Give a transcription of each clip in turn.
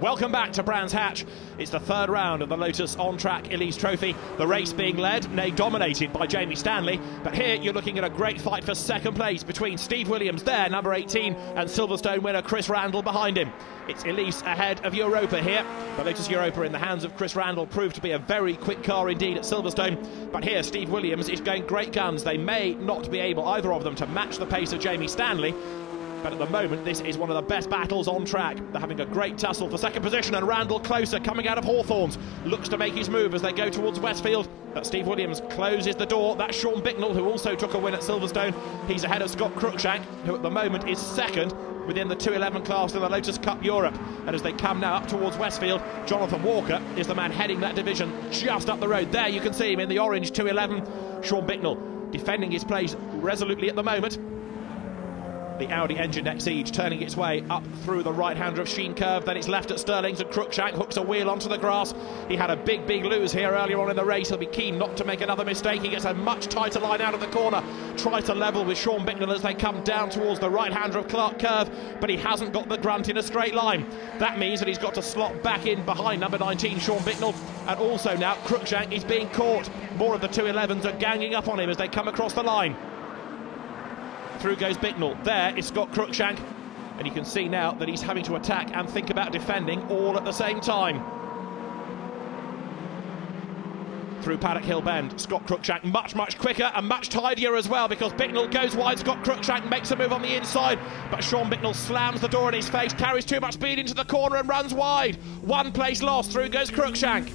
Welcome back to Brands Hatch. It's the third round of the Lotus on-track Elise Trophy. The race being led, nay dominated, by Jamie Stanley. But here you're looking at a great fight for second place between Steve Williams there, number 18, and Silverstone winner Chris Randall behind him. It's Elise ahead of Europa here. The Lotus Europa in the hands of Chris Randall proved to be a very quick car indeed at Silverstone. But here Steve Williams is going great guns. They may not be able, either of them, to match the pace of Jamie Stanley. But at the moment, this is one of the best battles on track. They're having a great tussle for second position, and Randall closer, coming out of Hawthorns, looks to make his move as they go towards Westfield. But Steve Williams closes the door. That's Sean Bicknell, who also took a win at Silverstone. He's ahead of Scott Cruikshank, who at the moment is second within the 211 class in the Lotus Cup Europe. And as they come now up towards Westfield, Jonathan Walker is the man heading that division just up the road. There you can see him in the orange 211. Sean Bicknell defending his place resolutely at the moment. The Audi engine next siege turning its way up through the right-hander of Sheen Curve, then it's left at Stirling's, and Cruikshank hooks a wheel onto the grass. He had a big lose here earlier on in the race. He'll be keen not to make another mistake. He gets a much tighter line out of the corner, tries to level with Sean Bicknell as they come down towards the right-hander of Clark Curve, but he hasn't got the grunt in a straight line. That means that he's got to slot back in behind number 19, Sean Bicknell, and also now Cruikshank is being caught. More of the 211s are ganging up on him as they come across the line. Through goes Bicknell. There is Scott Cruikshank, and you can see now that he's having to attack and think about defending all at the same time. Through Paddock Hill Bend, Scott Cruikshank much quicker and much tidier as well, because Bicknell goes wide. Scott Cruikshank makes a move on the inside, but Sean Bicknell slams the door in his face, carries too much speed into the corner and runs wide. One place lost. Through goes Cruikshank.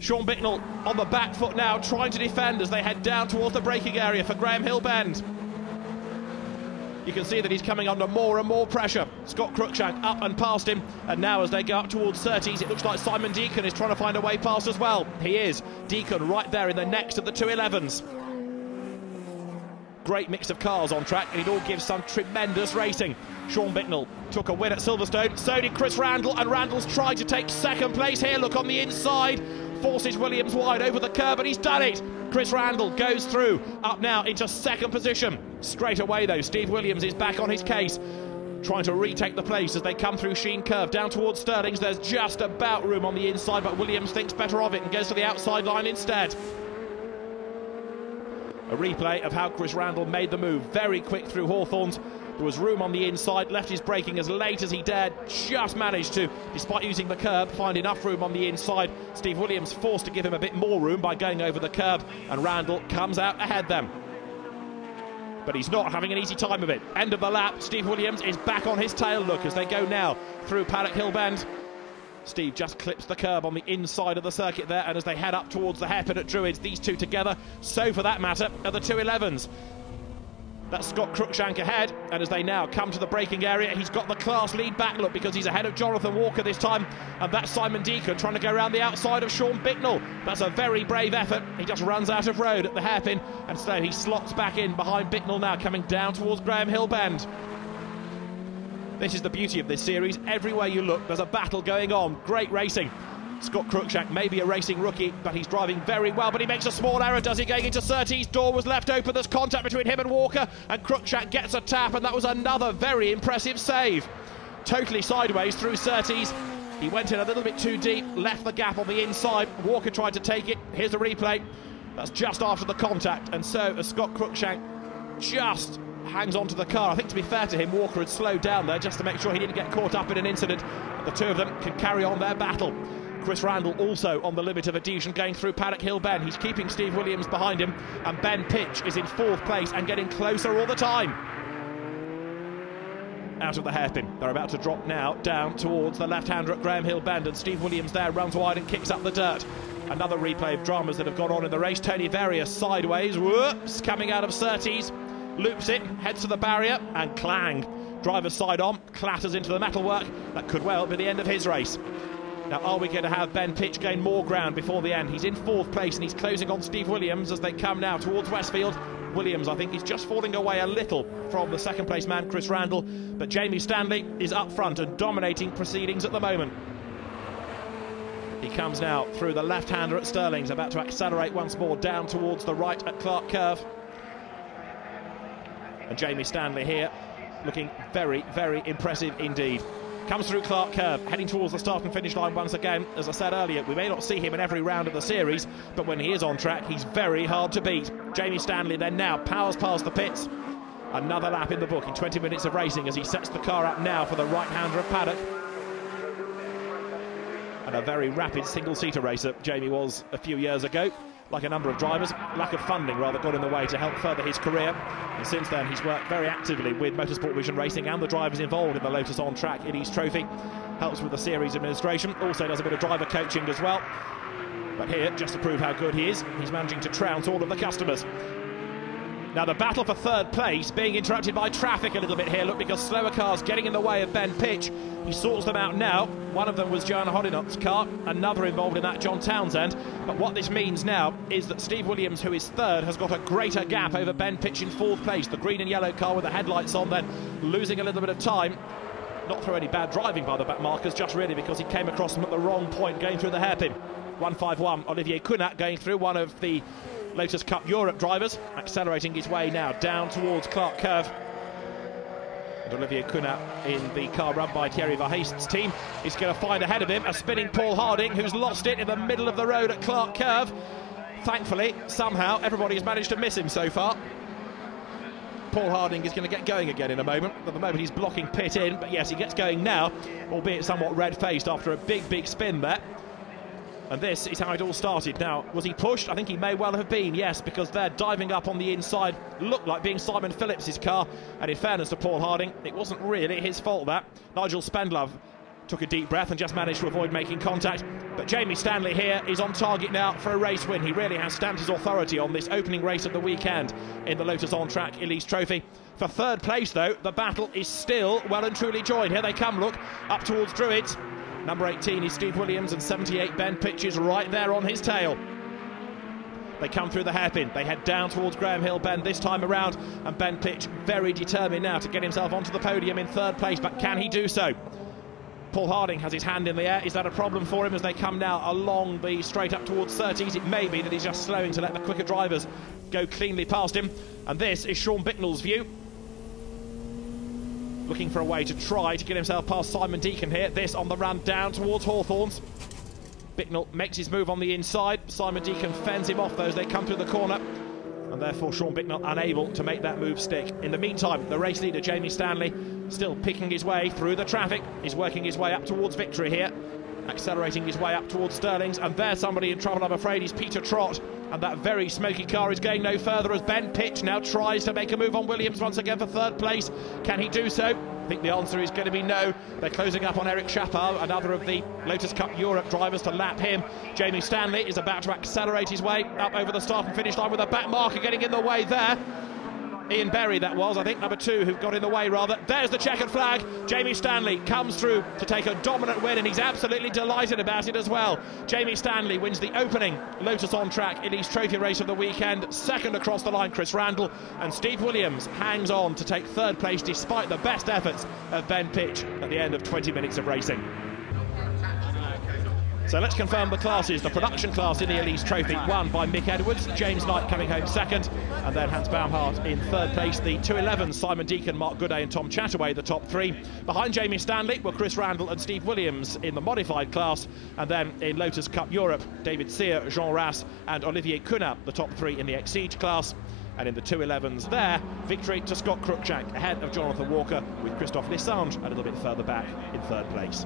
Sean Bicknell on the back foot now, trying to defend as they head down towards the braking area for Graham Hill Bend. You can see that he's coming under more and more pressure. Scott Cruikshank up and past him, and now as they go up towards Surtees, it looks like Simon Deacon is trying to find a way past as well. He is. Deacon right there in the next of the 211s. Great mix of cars on track, and it all gives some tremendous racing. Sean Bicknell took a win at Silverstone, so did Chris Randall, and Randall's tried to take second place here. Look on the inside, forces Williams wide over the curb, and he's done it. Chris Randall goes through, up now into second position. Straight away though, Steve Williams is back on his case, trying to retake the place as they come through Sheen Curve down towards Stirling's. There's just about room on the inside, but Williams thinks better of it and goes to the outside line instead. A replay of how Chris Randall made the move, very quick through Hawthorns. There was room on the inside, left his braking as late as he dared, just managed to, despite using the curb, find enough room on the inside. Steve Williams forced to give him a bit more room by going over the curb, and Randall comes out ahead them. But he's not having an easy time of it. End of the lap, Steve Williams is back on his tail. Look as they go now through Paddock Hill Bend. Steve just clips the curb on the inside of the circuit there, and as they head up towards the hairpin at Druids, these two together, so for that matter, are the 211s. That's Scott Cruikshank ahead, and as they now come to the braking area, he's got the class lead back, look, because he's ahead of Jonathan Walker this time, and that's Simon Deacon trying to go around the outside of Sean Bicknell. That's a very brave effort. He just runs out of road at the hairpin, and so he slots back in behind Bicknell now, coming down towards Graham Hill Bend. This is the beauty of this series. Everywhere you look, there's a battle going on. Great racing. Scott Cruikshank may be a racing rookie, but he's driving very well, but he makes a small error, does he, going into Surtees? Door was left open, there's contact between him and Walker, and Cruikshank gets a tap, and that was another very impressive save. Totally sideways through Surtees. He went in a little bit too deep, left the gap on the inside. Walker tried to take it. Here's the replay. That's just after the contact, and so as Scott Cruikshank just hangs onto the car. I think, to be fair to him, Walker had slowed down there just to make sure he didn't get caught up in an incident. The two of them can carry on their battle. Chris Randall also on the limit of adhesion going through Paddock Hill Bend. He's keeping Steve Williams behind him, and Ben Pitch is in fourth place and getting closer all the time. Out of the hairpin. They're about to drop now down towards the left-hander at Graham Hill Bend, and Steve Williams there runs wide and kicks up the dirt. Another replay of dramas that have gone on in the race. Tony Various sideways, whoops, coming out of Surtees, loops it, heads to the barrier, and clang. Driver's side on, clatters into the metalwork. That could well be the end of his race. Now, are we going to have Ben Pitch gain more ground before the end? He's in fourth place, and he's closing on Steve Williams as they come now towards Westfield. Williams, I think, is just falling away a little from the second place man, Chris Randall, but Jamie Stanley is up front and dominating proceedings at the moment. He comes now through the left-hander at Stirling's, about to accelerate once more down towards the right at Clark Curve. And Jamie Stanley here looking very impressive indeed. Comes through Clark Curve, heading towards the start and finish line once again. As I said earlier, we may not see him in every round of the series, but when he is on track, he's very hard to beat. Jamie Stanley then now powers past the pits. Another lap in the book in 20 minutes of racing as he sets the car up now for the right-hander of paddock. And a very rapid single-seater racer Jamie was a few years ago. Like a number of drivers, lack of funding rather got in the way to help further his career. And since then, he's worked very actively with Motorsport Vision Racing and the drivers involved in the Lotus On Track Elise Trophy. Helps with the series administration, also does a bit of driver coaching as well. But here, just to prove how good he is, he's managing to trounce all of the customers. Now the battle for third place being interrupted by traffic a little bit here, look, because slower cars getting in the way of Ben Pitch. He sorts them out now. One of them was Joanna Hodinot's car, another involved in that, John Townsend. But what this means now is that Steve Williams, who is third, has got a greater gap over Ben Pitch in fourth place. The green and yellow car with the headlights on then, losing a little bit of time. Not through any bad driving by the back markers, just really because he came across them at the wrong point going through the hairpin. 151, Olivier Cunat going through, one of the Lotus Cup Europe drivers, accelerating his way now down towards Clark Curve. And Olivier Cunat in the car run by Thierry Verheisten's team is going to find ahead of him a spinning Paul Harding, who's lost it in the middle of the road at Clark Curve. Thankfully, somehow, everybody has managed to miss him so far. Paul Harding is going to get going again in a moment. At the moment, he's blocking pit in, but yes, he gets going now, albeit somewhat red-faced after a big spin there. And this is how it all started. Now, was he pushed? I think he may well have been, yes, because they're diving up on the inside. Looked like being Simon Phillips' car. And in fairness to Paul Harding, it wasn't really his fault, that. Nigel Spendlove took a deep breath and just managed to avoid making contact. But Jamie Stanley here is on target now for a race win. He really has stamped his authority on this opening race of the weekend in the Lotus On Track Elise Trophy. For third place, though, the battle is still well and truly joined. Here they come, look, up towards Druids. Number 18 is Steve Williams, and 78 Ben Pitch is right there on his tail. They come through the hairpin. They head down towards Graham Hill Bend this time around, and Ben Pitch very determined now to get himself onto the podium in third place, but can he do so? Paul Harding has his hand in the air. Is that a problem for him as they come now along the straight up towards 30s? It may be that he's just slowing to let the quicker drivers go cleanly past him. And this is Sean Bicknell's view. Looking for a way to try to get himself past Simon Deacon here. This on the run down towards Hawthorns. Bicknell makes his move on the inside. Simon Deacon fends him off though as they come through the corner. And therefore Sean Bicknell unable to make that move stick. In the meantime, the race leader Jamie Stanley still picking his way through the traffic. He's working his way up towards victory here. Accelerating his way up towards Sterling's. And there's somebody in trouble, I'm afraid. He's Peter Trott. And that very smoky car is going no further as Ben Pitch now tries to make a move on Williams once again for third place. Can he do so? I think the answer is going to be no. They're closing up on Eric Chappard, another of the Lotus Cup Europe drivers, to lap him. Jamie Stanley is about to accelerate his way up over the start and finish line with a back marker getting in the way there. Ian Berry, that was, I think, number 2, who got in the way, rather. There's the checkered flag. Jamie Stanley comes through to take a dominant win, and he's absolutely delighted about it as well. Jamie Stanley wins the opening Lotus On Track Elise Trophy race of the weekend. Second across the line, Chris Randall. And Steve Williams hangs on to take third place despite the best efforts of Ben Pitch at the end of 20 minutes of racing. So let's confirm the classes. The production class in the Elise Trophy won by Mick Edwards, James Knight coming home second, and then Hans Baumhart in third place. The 211s, Simon Deacon, Mark Gooday and Tom Chataway, the top 3. Behind Jamie Stanley were Chris Randall and Steve Williams in the modified class, and then in Lotus Cup Europe, David Sear, Jean Rass and Olivier Cunat, the top 3 in the Exige class. And in the 211s there, victory to Scott Cruikshank ahead of Jonathan Walker, with Christophe Lissange a little bit further back in third place.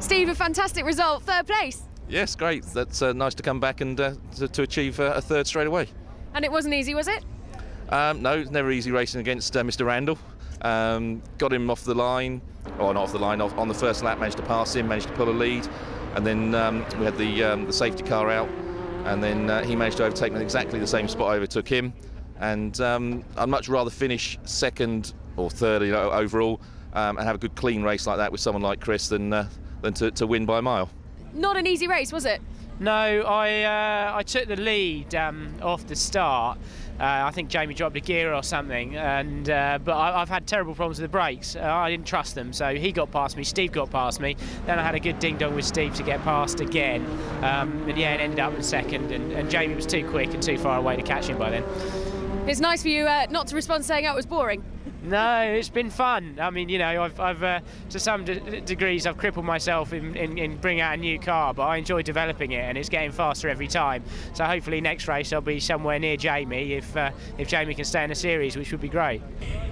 Steve, a fantastic result, third place. Yes, great. That's nice to come back and to achieve a third straight away. And it wasn't easy, was it? No, it's never easy racing against Mr. Randall. Got him off the line, or not off the line, on the first lap, managed to pass him, managed to pull a lead. And then we had the safety car out, and then he managed to overtake me in exactly the same spot I overtook him. And I'd much rather finish second or third, you know, overall, and have a good clean race like that with someone like Chris than to win by a mile. Not an easy race, was it? No, I took the lead off the start. I think Jamie dropped a gear or something, and but I've had terrible problems with the brakes. I didn't trust them, so he got past me, Steve got past me. Then I had a good ding-dong with Steve to get past again. And yeah, it ended up in second, and Jamie was too quick and too far away to catch him by then. It's nice for you not to respond saying it was boring. No, it's been fun. I mean, you know, I've to some degrees I've crippled myself in bringing out a new car, but I enjoy developing it, and it's getting faster every time. So hopefully next race I'll be somewhere near Jamie if Jamie can stay in the series, which would be great.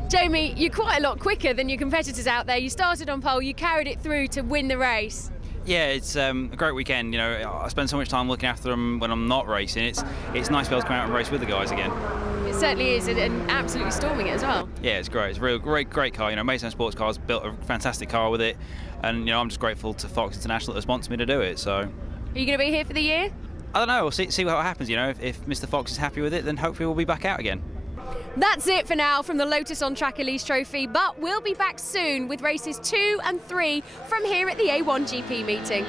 Jamie, you're quite a lot quicker than your competitors out there. You started on pole, you carried it through to win the race. Yeah, it's a great weekend. You know, I spend so much time looking after them when I'm not racing. It's nice to be able to come out and race with the guys again. It certainly is, and absolutely storming it as well. Yeah, it's great. It's a real great car. You know, Maidstone Sports Cars built a fantastic car with it, and you know, I'm just grateful to Fox International that sponsors me to do it. So, are you going to be here for the year? I don't know. We'll see what happens. You know, if Mr. Fox is happy with it, then hopefully we'll be back out again. That's it for now from the Lotus On Track Elise Trophy, but we'll be back soon with races 2 and 3 from here at the A1 GP meeting.